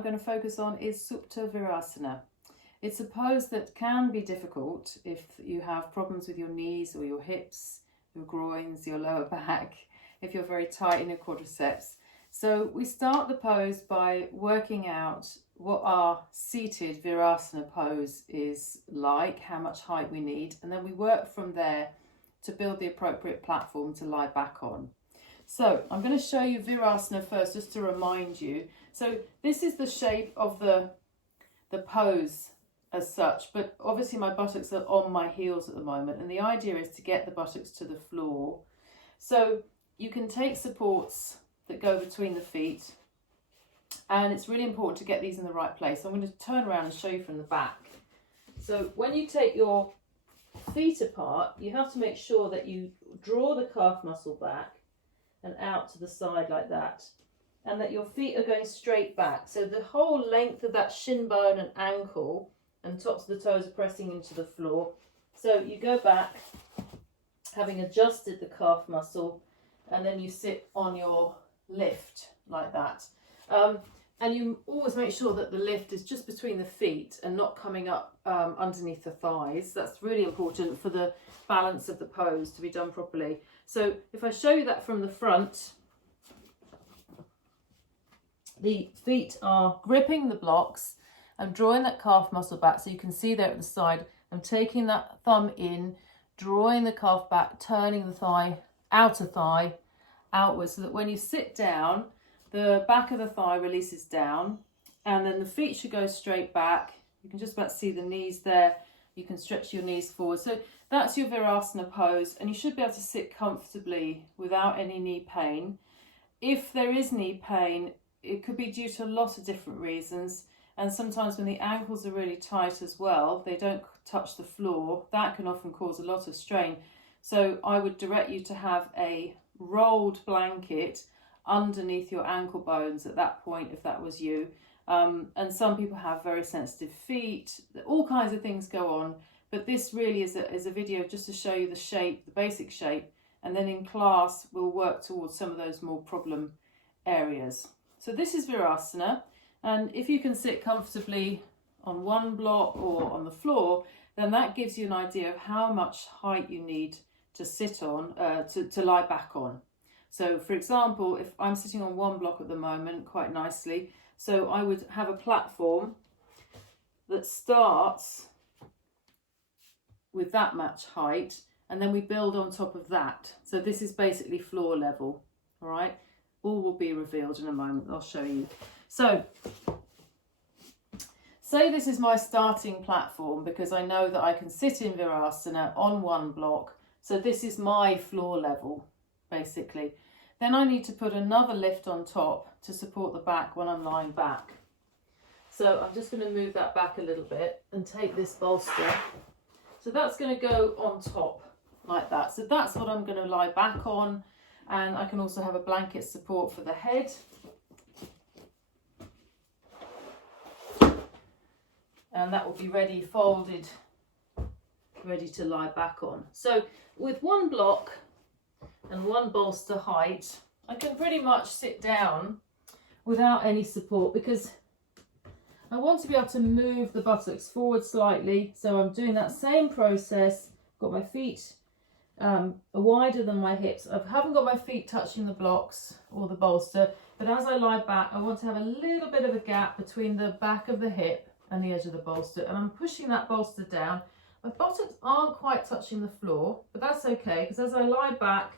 I'm going to focus on is Supta Virasana. It's a pose that can be difficult if you have problems with your knees or your hips, your groins, your lower back, if you're very tight in your quadriceps. So we start the pose by working out what our seated Virasana pose is like, how much height we need, and then we work from there to build the appropriate platform to lie back on. So I'm going to show you Virasana first, just to remind you. So this is the shape of the pose as such, but obviously my buttocks are on my heels at the moment, and the idea is to get the buttocks to the floor. So you can take supports that go between the feet, and it's really important to get these in the right place. So I'm going to turn around and show you from the back. So when you take your feet apart, you have to make sure that you draw the calf muscle back and out to the side like that, and that your feet are going straight back. So the whole length of that shin bone and ankle and tops of the toes are pressing into the floor. So you go back, having adjusted the calf muscle, and then you sit on your lift like that. And you always make sure that the lift is just between the feet and not coming up underneath the thighs. That's really important for the balance of the pose to be done properly. So if I show you that from the front, the feet are gripping the blocks. I'm drawing that calf muscle back, so you can see there at the side. I'm taking that thumb in, drawing the calf back, turning the thigh, outer thigh, outwards, so that when you sit down, the back of the thigh releases down, and then the feet should go straight back. You can just about see the knees there. You can stretch your knees forward. So that's your Virasana pose, and you should be able to sit comfortably without any knee pain. If there is knee pain, it could be due to a lot of different reasons, and sometimes when the ankles are really tight as well, they don't touch the floor, that can often cause a lot of strain. So I would direct you to have a rolled blanket underneath your ankle bones at that point, if that was you. And some people have very sensitive feet, all kinds of things go on, but this really is a video just to show you the shape, the basic shape, and then in class we'll work towards some of those more problem areas. So this is Virasana, and if you can sit comfortably on one block or on the floor, then that gives you an idea of how much height you need to sit on, to lie back on. So for example, if I'm sitting on one block at the moment quite nicely, so I would have a platform that starts with that much height, and then we build on top of that. So this is basically floor level, all right? All will be revealed in a moment, I'll show you. So say this is my starting platform, because I know that I can sit in Virasana on one block. So this is my floor level, basically. Then I need to put another lift on top to support the back when I'm lying back. So I'm just going to move that back a little bit and take this bolster. So that's going to go on top like that. So that's what I'm going to lie back on. And I can also have a blanket support for the head. And that will be ready, folded, ready to lie back on. So with one block and one bolster height, I can pretty much sit down without any support, because I want to be able to move the buttocks forward slightly. So I'm doing that same process. Got my feet wider than my hips. I haven't got my feet touching the blocks or the bolster, but as I lie back, I want to have a little bit of a gap between the back of the hip and the edge of the bolster, and I'm pushing that bolster down. My buttocks aren't quite touching the floor, but that's okay, because as I lie back,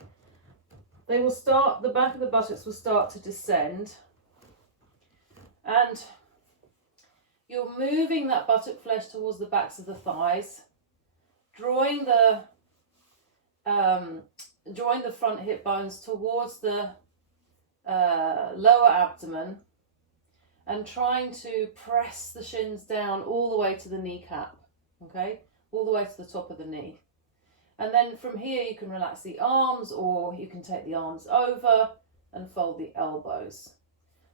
they will start, the back of the buttocks will start to descend, and you're moving that buttock flesh towards the backs of the thighs, drawing the front hip bones towards the lower abdomen, and trying to press the shins down all the way to the kneecap, okay, all the way to the top of the knee. And then from here you can relax the arms, or you can take the arms over and fold the elbows.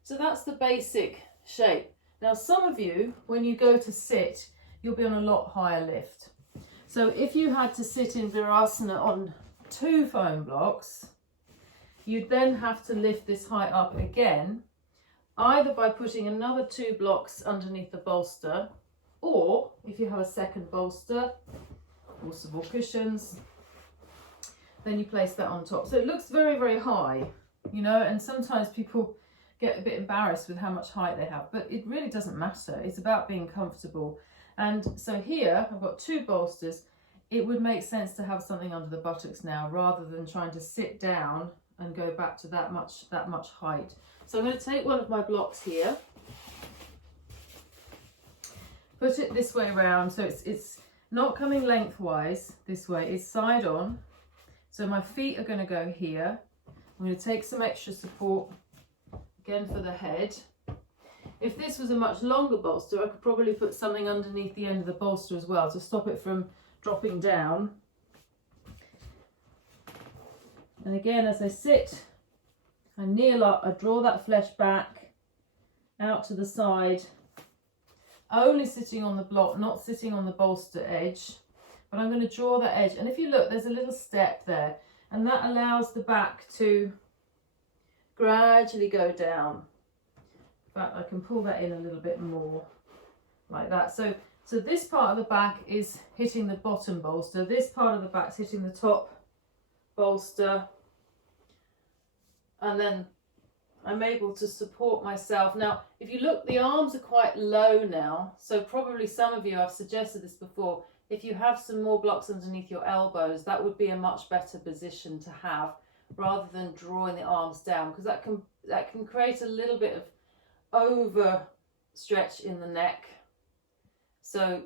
So that's the basic shape. Now some of you, when you go to sit, you'll be on a lot higher lift. So if you had to sit in Virasana on 2 foam blocks, you'd then have to lift this height up again either by putting another 2 blocks underneath the bolster, or if you have a second bolster or some more cushions, then you place that on top. So it looks very, very high, you know, and sometimes people get a bit embarrassed with how much height they have, but it really doesn't matter. It's about being comfortable. And so here I've got 2 bolsters. It would make sense to have something under the buttocks now, rather than trying to sit down and go back to that much height. So I'm going to take one of my blocks here, put it this way around, so it's not coming lengthwise this way, it's side on. So my feet are going to go here. I'm going to take some extra support again for the head. If this was a much longer bolster, I could probably put something underneath the end of the bolster as well to stop it from dropping down. And again, as I sit, I kneel up, I draw that flesh back out to the side, only sitting on the block, not sitting on the bolster edge, but I'm going to draw that edge. And if you look, there's a little step there, and that allows the back to gradually go down. In fact, I can pull that in a little bit more, like that. So this part of the back is hitting the bottom bolster, this part of the back is hitting the top bolster, and then I'm able to support myself. Now, if you look, the arms are quite low now, so probably some of you, I've suggested this before, if you have some more blocks underneath your elbows, that would be a much better position to have, rather than drawing the arms down, because that can create a little bit of over stretch in the neck. So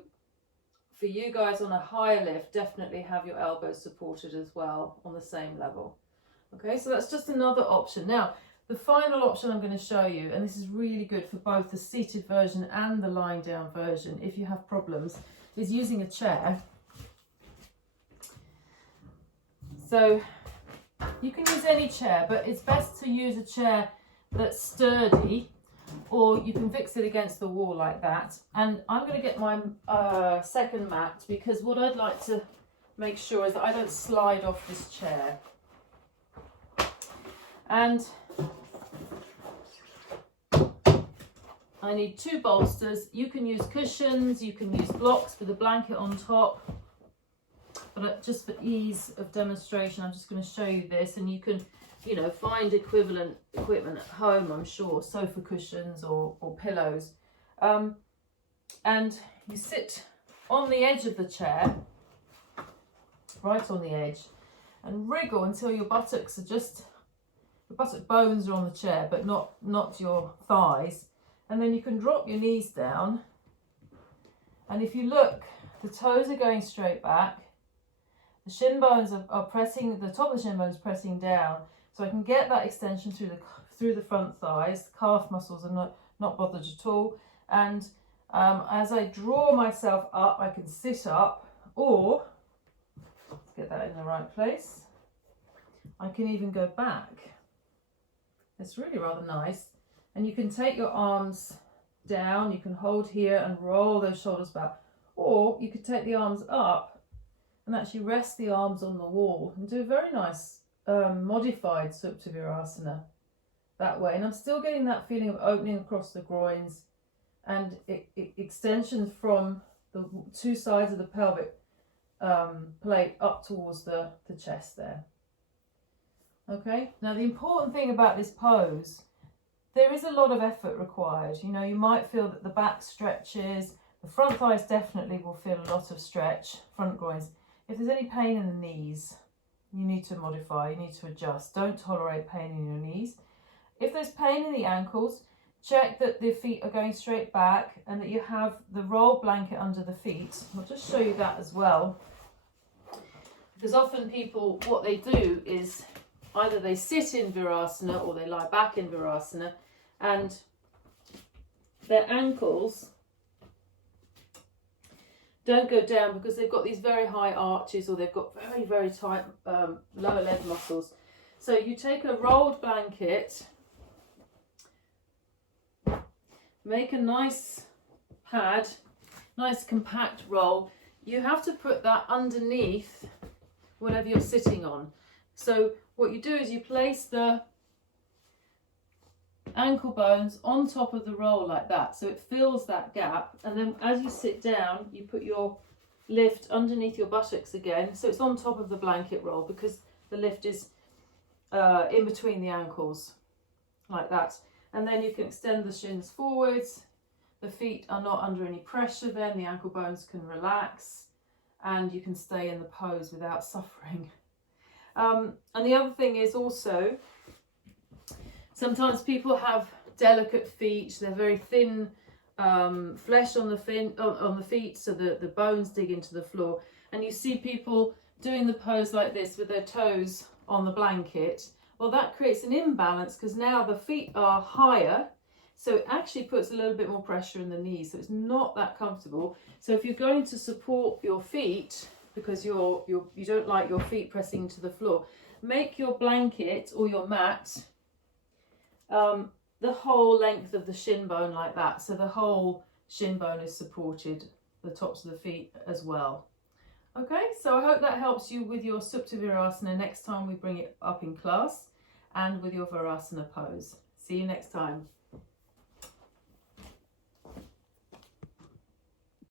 for you guys on a higher lift, definitely have your elbows supported as well on the same level. Okay, so that's just another option. Now, the final option I'm going to show you, and this is really good for both the seated version and the lying down version if you have problems, is using a chair. So you can use any chair, but it's best to use a chair that's sturdy, or you can fix it against the wall like that. And I'm going to get my second mat, because what I'd like to make sure is that I don't slide off this chair. And I need 2 bolsters. You can use cushions, you can use blocks with a blanket on top, but just for ease of demonstration, I'm just going to show you this, and you can, you know, find equivalent equipment at home, I'm sure, sofa cushions or pillows. And you sit on the edge of the chair, right on the edge, and wriggle until your buttocks are just, the buttock bones are on the chair, but not your thighs. And then you can drop your knees down. And if you look, the toes are going straight back. The shin bones are pressing, the top of the shin bones pressing down. So I can get that extension through the front thighs. The calf muscles are not bothered at all. And as I draw myself up, I can sit up, or, let's get that in the right place, I can even go back. It's really rather nice. And you can take your arms down, you can hold here and roll those shoulders back, or you could take the arms up and actually rest the arms on the wall and do a very nice modified Supta Virasana that way. And I'm still getting that feeling of opening across the groins and extensions from the 2 sides of the pelvic plate up towards the chest there. Okay, now the important thing about this pose, there is a lot of effort required. You know, you might feel that the back stretches, the front thighs definitely will feel a lot of stretch, front groins. If there's any pain in the knees, you need to modify, you need to adjust. Don't tolerate pain in your knees. If there's pain in the ankles, check that the feet are going straight back and that you have the roll blanket under the feet. I'll just show you that as well. Because often people, what they do is either they sit in Virasana or they lie back in Virasana, and their ankles don't go down because they've got these very high arches, or they've got very, very tight lower leg muscles. So you take a rolled blanket, make a nice pad, nice compact roll. You have to put that underneath whatever you're sitting on. So what you do is you place the ankle bones on top of the roll like that, so it fills that gap. And then as you sit down, you put your lift underneath your buttocks again, so it's on top of the blanket roll, because the lift is in between the ankles like that. And then you can extend the shins forwards, the feet are not under any pressure, then the ankle bones can relax and you can stay in the pose without suffering. And the other thing is also, sometimes people have delicate feet, they're very thin flesh on the feet, so the bones dig into the floor, and you see people doing the pose like this with their toes on the blanket. Well, that creates an imbalance, because now the feet are higher, so it actually puts a little bit more pressure in the knees, so it's not that comfortable. So if you're going to support your feet, because you don't like your feet pressing into the floor, make your blanket or your mat the whole length of the shin bone like that, so the whole shin bone is supported, the tops of the feet as well. Okay, so I hope that helps you with your Supta Virasana next time we bring it up in class, and with your Virasana pose. See you next time.